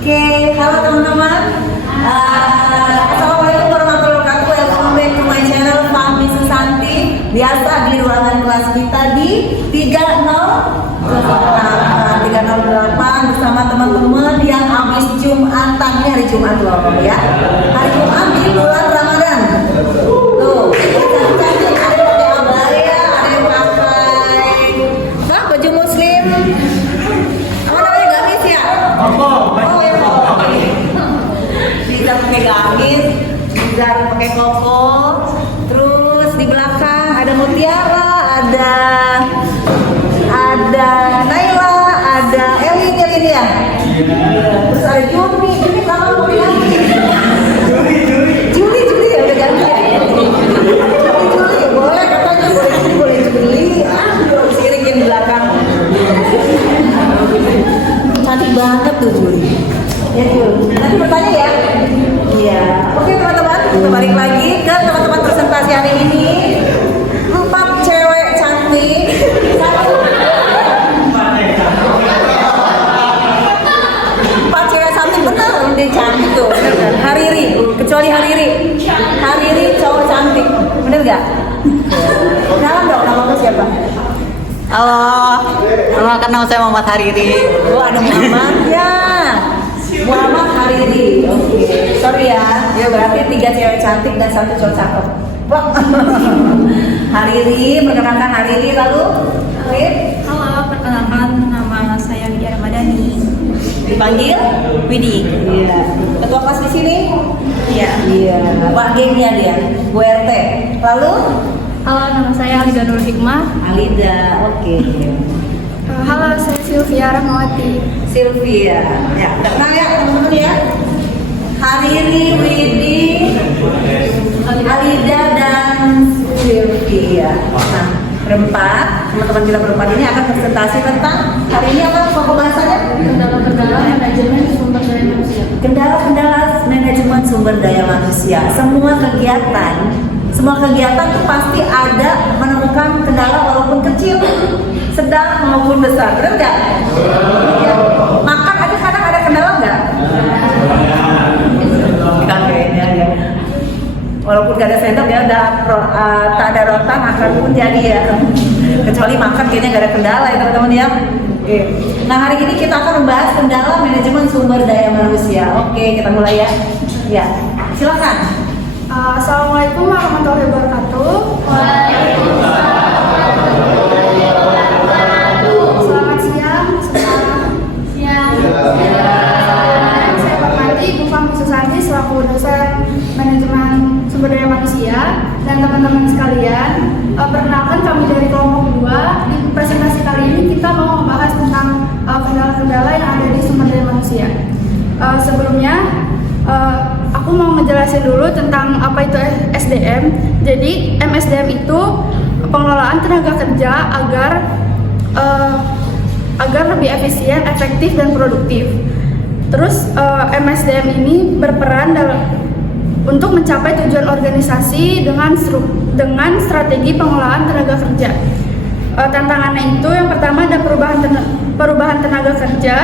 Oke, halo teman-teman. Assalamualaikum warahmatullahi wabarakatuh. Welcome back to my channel Fahmi Susanti. Biasa di ruangan kelas kita di 308 bersama teman-teman yang habis Jumatan. Ini hari Jumat loh ya. Hari Jumat di bulan Ramadan. Tuh, cantik-cantik, ada yang pakai abaya, ada yang pakai baju muslim. Apa namanya, gamis ya? Bisa pakai gamis, bisa pakai koko. Terus di belakang ada Mutiara, ada Naila, ada Elin ya. Terus ada Juni sama Juli ya udah ganti ya. Juli boleh katanya boleh Juli. Sirik yang di belakang. Cantik banget tuh Juli. Ya Juli. Nanti bertanya ya. Iya. Oke teman-teman, kita balik lagi ke teman-teman presentasi hari ini. 4 cewek cantik. Dia cantik tuh, bener kan? Hariri, kecuali Hariri cowok cantik, bener gak? Kenalan dong, nama siapa? Halo, kenalkan nama saya Muhammad Hariri. Oh ada Muhammadnya, Muhammad Hariri. Oke, sorry ya, berarti 3 cewek cantik dan 1 cowok cakep. Wah, Hariri, perkenalkan Hariri lalu. Halo, perkenalkan nama saya Widya Ramadhani. Dipanggil Widi. Iya. Ketua kelas di sini? Iya. Iya. Wah, gengnya dia. Bu RT. Lalu? Halo, nama saya Alida Nur Hikmah. Alida. Oke. Halo, saya Sylvia Rahmawati. Sylvia. Ya, kenal ya teman-teman ya. Hariri, Widi, Alida dan Sylvia. Nah, berempat, teman-teman kita berempat ini akan presentasi tentang hari ini apa pembahasannya? Kendala-kendala manajemen sumber daya manusia. Kendala-kendala manajemen sumber daya manusia. Semua kegiatan tuh pasti ada menemukan kendala walaupun kecil, sedang maupun besar, benar nggak? Ya. Makan aja kadang ada kendala nggak? Kayaknya ya. Walaupun gak ada sendok ya udah tak ada rotan akan pun jadi ya. Kecuali makan kayaknya gak ada kendala ya teman-teman ya. Oke. Nah hari ini kita akan membahas kendala manajemen sumber daya manusia. Oke, kita mulai ya. Ya, silakan. Assalamualaikum warahmatullahi wabarakatuh. Selamat siang. Saya hormati Bu Fahmi Susanti selaku dosen manajemen sumber daya manusia dan teman-teman sekalian. Perkenalkan kami dari kelompok 2. Di presentasi kali ini kita mau membahas tentang kendala-kendala yang ada di sumber daya manusia. Sebelumnya aku mau ngejelasin dulu tentang apa itu SDM. Jadi MSDM itu pengelolaan tenaga kerja agar lebih efisien, efektif dan produktif. Terus MSDM ini berperan untuk mencapai tujuan organisasi dengan strategi pengelolaan tenaga kerja. Tantangannya itu yang pertama ada perubahan tenaga kerja,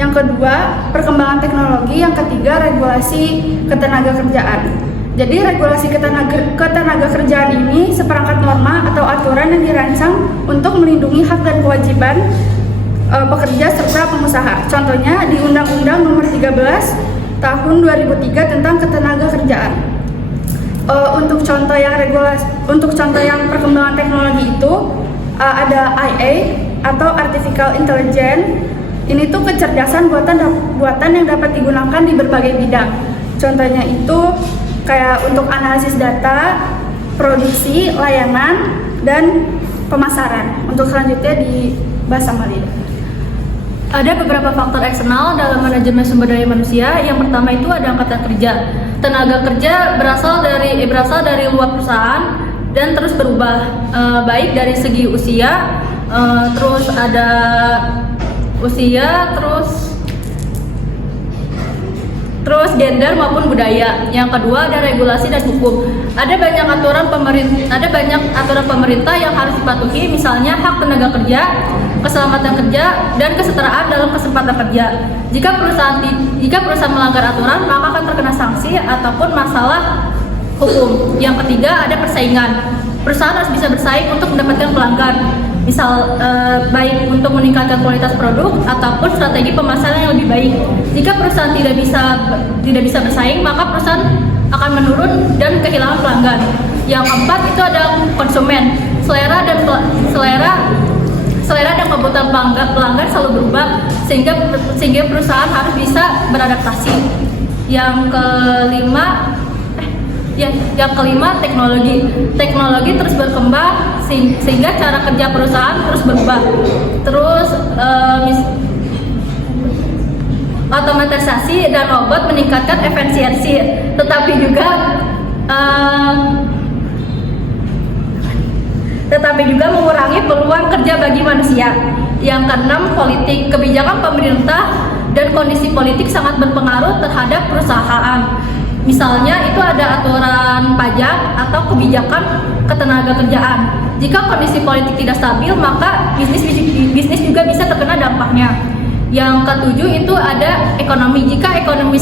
yang kedua perkembangan teknologi, yang ketiga regulasi ketenaga kerjaan. Jadi regulasi ketenaga kerjaan ini seperangkat norma atau aturan yang dirancang untuk melindungi hak dan kewajiban pekerja serta pengusaha. Contohnya di Undang-Undang Nomor 13 Tahun 2003 tentang ketenaga kerjaan. Untuk contoh yang perkembangan teknologi itu ada IA atau Artificial Intelligence. Ini tuh kecerdasan buatan yang dapat digunakan di berbagai bidang. Contohnya itu kayak untuk analisis data, produksi, layanan, dan pemasaran. Untuk selanjutnya dibahas sama Lida. Ada beberapa faktor eksternal dalam manajemen sumber daya manusia. Yang pertama itu ada angkatan kerja. Tenaga kerja berasal dari luar perusahaan dan terus berubah, baik dari segi usia, terus ada usia, terus terus gender maupun budaya. Yang kedua ada regulasi dan hukum. Ada banyak aturan pemerintah yang harus dipatuhi, misalnya hak tenaga kerja, keselamatan kerja, dan kesetaraan dalam kesempatan kerja. Jika perusahaan melanggar aturan, maka akan terkena sanksi ataupun masalah hukum. Yang ketiga ada persaingan. Perusahaan harus bisa bersaing untuk mendapatkan pelanggan, misal baik untuk meningkatkan kualitas produk ataupun strategi pemasaran yang lebih baik. Jika perusahaan tidak bisa bersaing, maka perusahaan akan menurun dan kehilangan pelanggan. Yang keempat itu ada konsumen. Selera dan kebutuhan pelanggan selalu berubah, sehingga perusahaan harus bisa beradaptasi. Yang kelima teknologi. Teknologi terus berkembang sehingga cara kerja perusahaan terus berubah. Terus otomatisasi dan robot meningkatkan efisiensi, tetapi juga mengurangi peluang kerja bagi manusia. Yang keenam politik. Kebijakan pemerintah dan kondisi politik sangat berpengaruh terhadap perusahaan. Misalnya itu ada aturan pajak atau kebijakan ketenagakerjaan. Jika kondisi politik tidak stabil, maka bisnis juga bisa terkena dampaknya. Yang ketujuh itu ada ekonomi. Jika ekonomi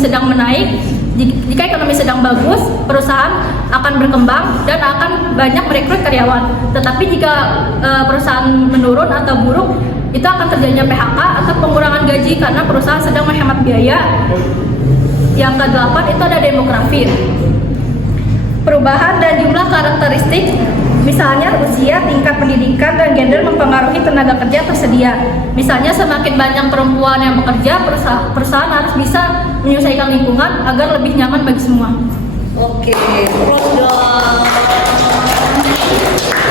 sedang bagus, perusahaan akan berkembang dan akan banyak merekrut karyawan. Tetapi jika perusahaan menurun atau buruk, itu akan terjadinya PHK atau pengurangan gaji karena perusahaan sedang menghemat biaya. Yang kedelapan itu ada demografi. Perubahan dan jumlah karakteristik, misalnya usia, tingkat pendidikan, dan gender mempengaruhi tenaga kerja tersedia. Misalnya semakin banyak perempuan yang bekerja, perusahaan harus bisa menyesuaikan lingkungan agar lebih nyaman bagi semua. Oke, terus dong.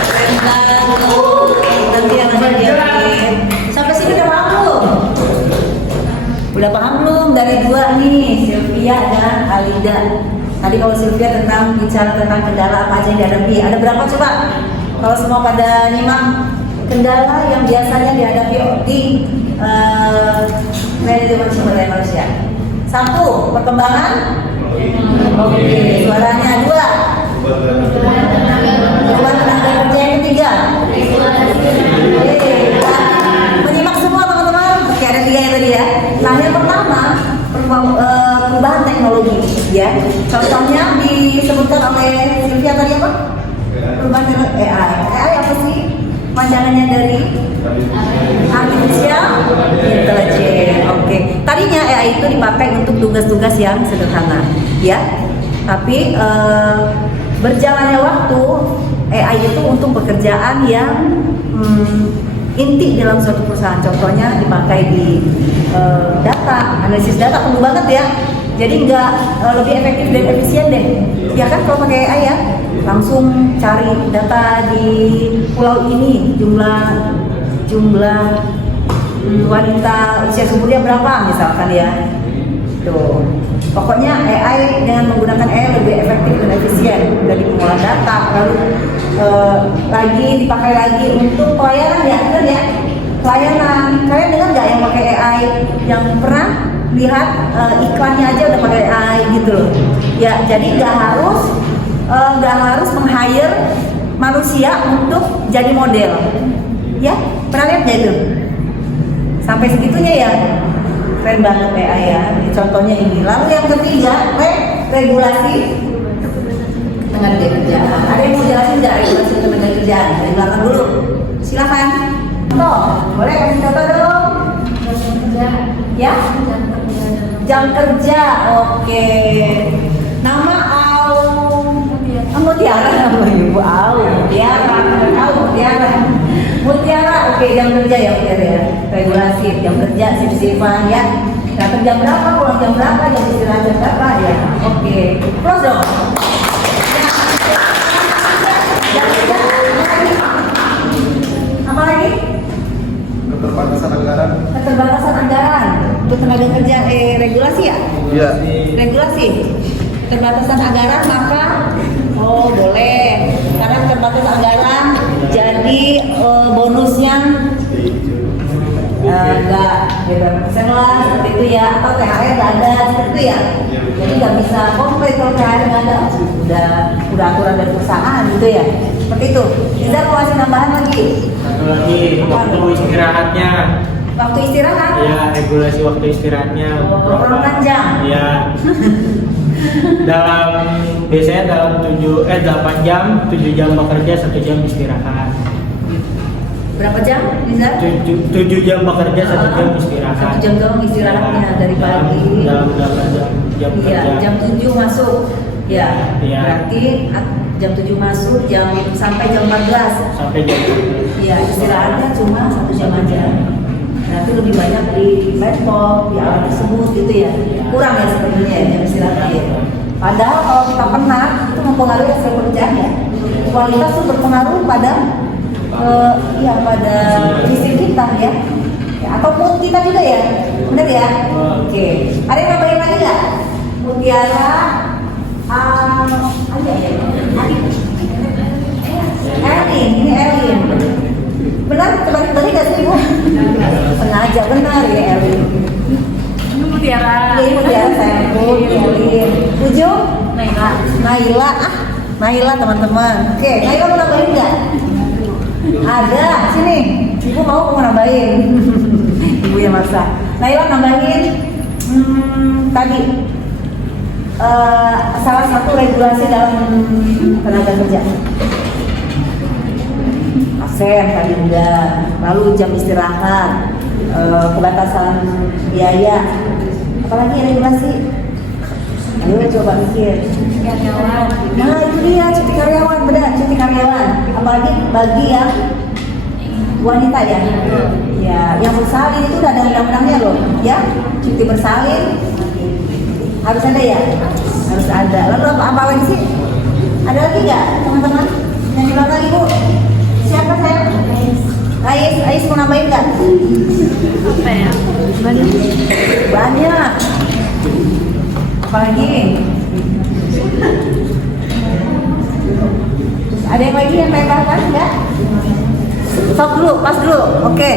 Keren banget. Nanti yang lanjut. Sampai sini udah paham belum? Udah paham belum? Dari dua nih, Sylvia dan Alida. Tadi kalau Sylvia bicara tentang kendala apa aja yang dihadapi. Ada berapa coba? Kalau semua pada nyimak kendala yang biasanya dihadapi di manajemen sumber daya manusia. 1, perkembangan. Oke, suaranya 2. Perubahan tenaga kerja. Yang ketiga. Menyimak semua teman-teman. Oke, ada 3 yang tadi ya. Nah, yang pertama perubahan teknologi ya. Contohnya disebutkan oleh Sylvia tadi apa? Perubahan teknologi AI. AI apa sih? Panjangannya dari artificial intelligence. Oke. Tadinya AI itu dipakai untuk tugas-tugas yang sederhana ya. Tapi berjalannya waktu AI itu untuk pekerjaan yang inti dalam suatu perusahaan. Contohnya dipakai di data, analisis data perlu banget ya. Jadi nggak lebih efektif dan efisien deh. Ya kan kalau pakai AI ya, langsung cari data di pulau ini, jumlah wanita usia suburnya berapa misalkan ya. Tuh. Pokoknya AI dengan menggunakan AI lebih efektif dan efisien dari pengolahan data. Lalu lagi dipakai lagi untuk pelayanan ya, benar ya? Pelayanan. Kalian dengar nggak yang pakai AI? Yang pernah lihat iklannya aja udah pakai AI gitu loh. Ya, jadi nggak harus meng-hire manusia untuk jadi model. Ya, pernah lihat nggak itu? Sampai segitunya ya. Keren banget AI ya. Contohnya ini. Lalu yang ketiga, regulasi tenaga kerja. Ada yang mau jelasin nggak regulasi tenaga kerja? Dari belakang dulu. Silakan. Boleh kasih contoh dong? Ya? Jam kerja. Oke. Nama Mutiara, nama Ibu Au. Mutiara. Oke, jam kerja ya Mutiara ya. Regulasi jam kerja, shift-shiftan ya. Datang jam berapa, pulang jam berapa, jam istirahat jam berapa ya. Oke. Terus dong. Apa lagi? Keterbatasan anggaran untuk tenaga kerja. Regulasi ya? Iya. Regulasi. Keterbatasan anggaran maka boleh karena terbatas anggaran jadi bonusnya enggak beda persen lah seperti itu ya, atau THR nggak ada seperti itu gitu ya. Jadi nggak bisa komplit kalau THR nggak ada, udah aturan dari perusahaan gitu ya. Seperti itu. Bisa mau kasih tambahan lagi? Satu lagi, waktu istirahatnya. Waktu istirahat? Iya, regulasi waktu istirahatnya. Perlukan jam. Iya. Biasanya dalam 8 jam, 7 jam bekerja, 1 jam istirahat. Berapa jam bisa? 7 jam bekerja, 1 jam istirahat. 1 jam doang istirahatnya dari pagi. Dalam 8 jam Iya, kerja. jam 7 masuk. Ya, Iya. berarti jam 7 masuk, sampai jam 14. Sampai jam 12. Iya, istirahatnya cuma 1 jam aja. Berarti lebih banyak di laptop, di alat tersebut gitu ya. Kurang ya sebenarnya ya jam istirahatnya ya. Padahal kalau kita penat itu mempengaruhi hasil kerjaan ya. Kualitas itu berpengaruh pada pada fisik kita ya. Atau mood kita juga ya. Benar ya? Oke. Ada yang nambahin lagi nggak? Mutiara Erlin, ini Erlin. Benar, kebalik-balik gak sih Bu? Sengaja, benar ya Erlin. Ini Mutiara. Ini Mutiara sayang Bu, Erlin. Tujuh? Naila. Naila teman-teman. Oke, Naila mau nambahin nggak? Ada, sini. Ibu mau nambahin. Ibu yang maksa. Naila nambahin tadi. Salah satu regulasi dalam tenaga kerja. Absen tadi udah, lalu jam istirahat, pembatasan biaya, apalagi regulasi. Ayo coba mikir. Nah itu dia cuti karyawan, benar cuti karyawan. Apalagi bagi yang wanita ya, yang bersalin itu udah ada undang-undangnya loh, ya cuti bersalin. Harus ada ya? Harus ada. Lalu apa lagi sih? Ada lagi nggak teman-teman? Yang di belakang Ibu? Siapa saya? Ais mau nambahin nggak? Apa ya? Banyak. Apa lagi? Ada yang lagi yang pengen bahas nggak? Stop dulu, pas dulu. Oke.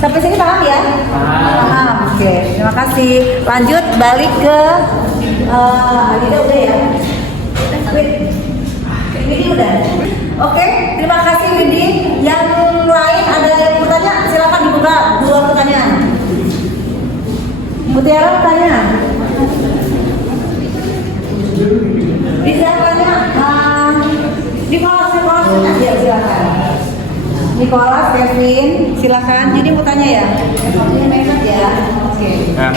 Sampai sini paham ya? Paham. Oke, terima kasih. Lanjut balik ke Alida udah ya? Ini udah. Oke, terima kasih Windy. Yang lain ada yang bertanya? Silakan dibuka dua pertanyaan. Mutiara bertanya. Bisa tanya? Nicholas ya silakan. Nicholas, Kevin, silakan. Jadi mau tanya ya? Ya. Oke. Nah,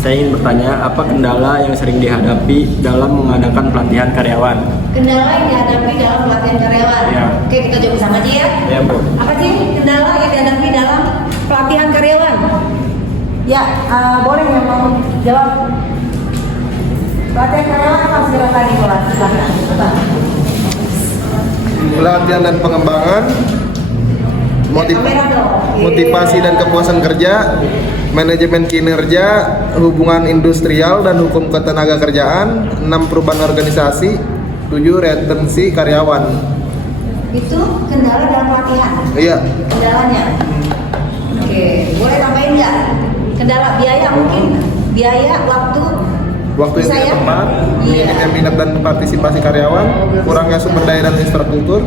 saya ingin bertanya, apa kendala yang sering dihadapi dalam mengadakan pelatihan karyawan? Kendala yang dihadapi dalam pelatihan karyawan. Ya. Oke, kita jawab sama aja ya. Ya, Bu. Apa sih kendala yang dihadapi dalam pelatihan karyawan? Ya, boleh yang mau jawab. Pelatihan karyawan apa silakan Nicholas? Silakan. Pelatihan dan pengembangan, Kamera dong. motivasi dan kepuasan kerja, manajemen kinerja, hubungan industrial dan hukum ketenaga kerjaan, 6 perubahan organisasi, 7 retensi karyawan. Itu kendala dalam pelatihan. Iya. Kendalanya. Oke, boleh tambahin nggak? Kendala biaya mungkin, biaya, waktu Waktu yang tidak tepat, Iya. minimnya minat dan partisipasi karyawan, kurangnya sumber daya dan infrastruktur,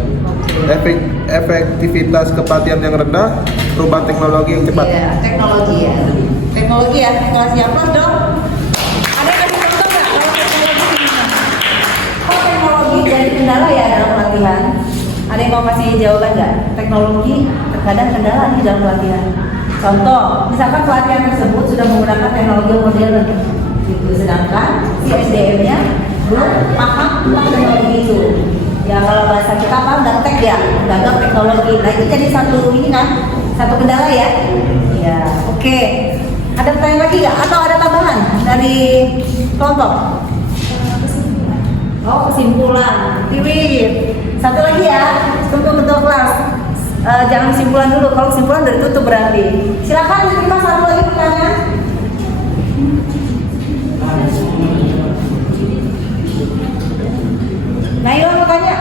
efektivitas kepelatihan yang rendah, perubahan teknologi yang cepat. Iya, teknologi ya. Teknologi ya, teknologi apa dong? Ada yang kasih contoh nggak kalau teknologi gimana? Oh, teknologi jadi kendala ya dalam pelatihan. Ada yang mau kasih jawaban nggak? Teknologi terkadang kendala di dalam pelatihan. Contoh, misalkan pelatihan tersebut sudah menggunakan teknologi modern, gitu. Sedangkan si SDM-nya belum paham tentang teknologi itu. Ya kalau bahasa kita kan gaptek ya, gagap teknologi. Nah itu jadi satu ini kan, satu kendala ya. Ya, oke. Ada pertanyaan lagi nggak? Atau ada tambahan dari kelompok? Oh kesimpulan, Tiwit. Satu lagi ya, tunggu ketua kelas. Jangan kesimpulan dulu, kalau kesimpulan udah ditutup berarti. Silakan kita satu lagi pertanyaan. Naila mau tanya?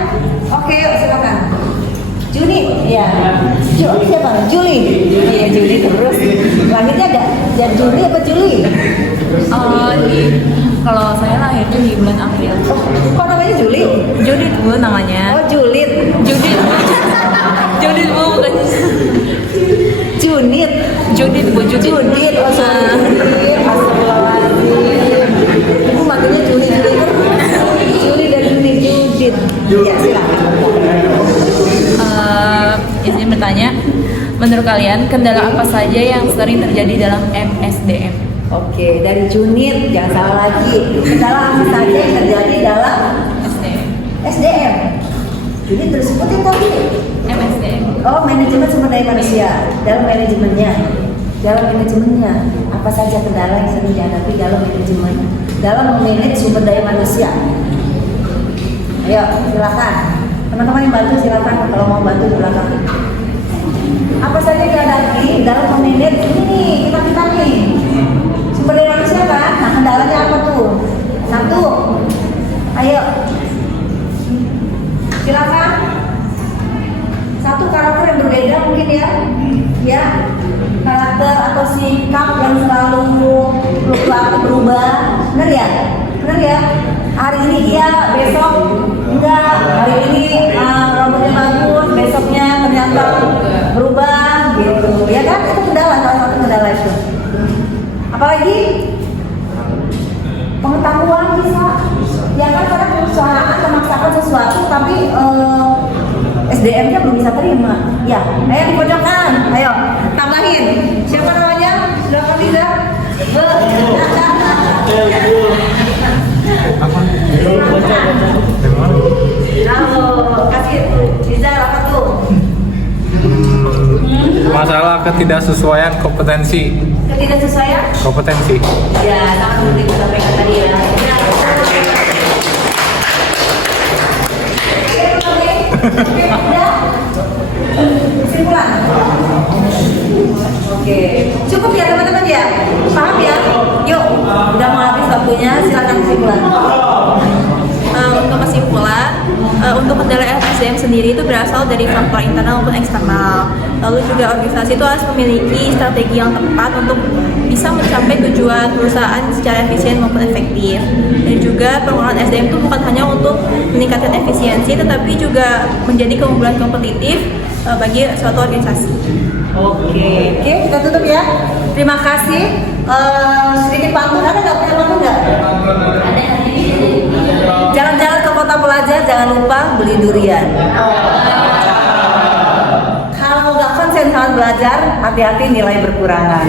Oke, silakan. Juni, ya. Juli siapa? Juli. Iya Juli terus. Langitnya ada. Jadi Juli apa Juli? Juni bulan April. Oh, kok namanya Juli? Judit Bu namanya. Oh, Julit. Judit. Judit Bu bukan. Junit. Judit Bu Judit. Judit. Oh, sorry. Astagfirullahaladzim. Ibu manggilnya Juli. Juli dan Juni. Judit. Ya, silakan. Izin bertanya, menurut kalian kendala apa saja yang sering terjadi dalam MSDM? Oke, dari Junit, jangan salah lagi. Kendala apa saja yang terjadi dalam SDM. SDM? Junit terus sebutin tadi. MSDM. Oh, manajemen sumber daya manusia. Dalam manajemennya, apa saja kendala yang sering dihadapi dalam manajemen, dalam memanage sumber daya manusia? Ayo, silakan. Teman-teman yang bantu silakan kalau mau bantu di belakang. Apa saja yang dihadapi dalam memanage ini kita nih sumber daya manusia kan? Nah, kendalanya apa tuh? Satu, ayo, silakan. Satu karakter yang berbeda mungkin ya karakter atau sikap yang selalu berubah, benar ya? Hari ini iya, besok enggak, hari ini rambutnya bagus, besoknya ternyata berubah gitu, ya kan? Itu kendala, salah satu kendala itu. Apalagi pengetahuan bisa, ya kan kadang perusahaan memaksakan sesuatu tapi SDM-nya belum bisa terima. Ya, ayo di pojokan, ayo tambahin. Siapa namanya? Silakan Riza. Halo, kasih Riza apa tuh? Masalah ketidaksesuaian kompetensi. Ketidaksesuaian? Kompetensi. Ya, sangat penting disampaikan tadi ya. Kesimpulan. Oke, cukup ya teman-teman ya, paham ya? Yuk, udah mau habis waktunya, silakan kesimpulan. Untuk kesimpulan, untuk kendala FSDM sendiri itu berasal dari faktor internal maupun eksternal. Lalu juga organisasi itu harus memiliki strategi yang tepat untuk bisa mencapai tujuan perusahaan secara efisien maupun efektif. Dan juga pengelolaan SDM itu bukan hanya untuk meningkatkan efisiensi, tetapi juga menjadi keunggulan kompetitif bagi suatu organisasi. Oke, kita tutup ya. Terima kasih. Sedikit pantun, ada nggak punya pantun nggak? Jalan-jalan ke kota pelajar, jangan lupa beli durian. Kalau nggak konsen saat belajar, hati-hati nilai berkurangan.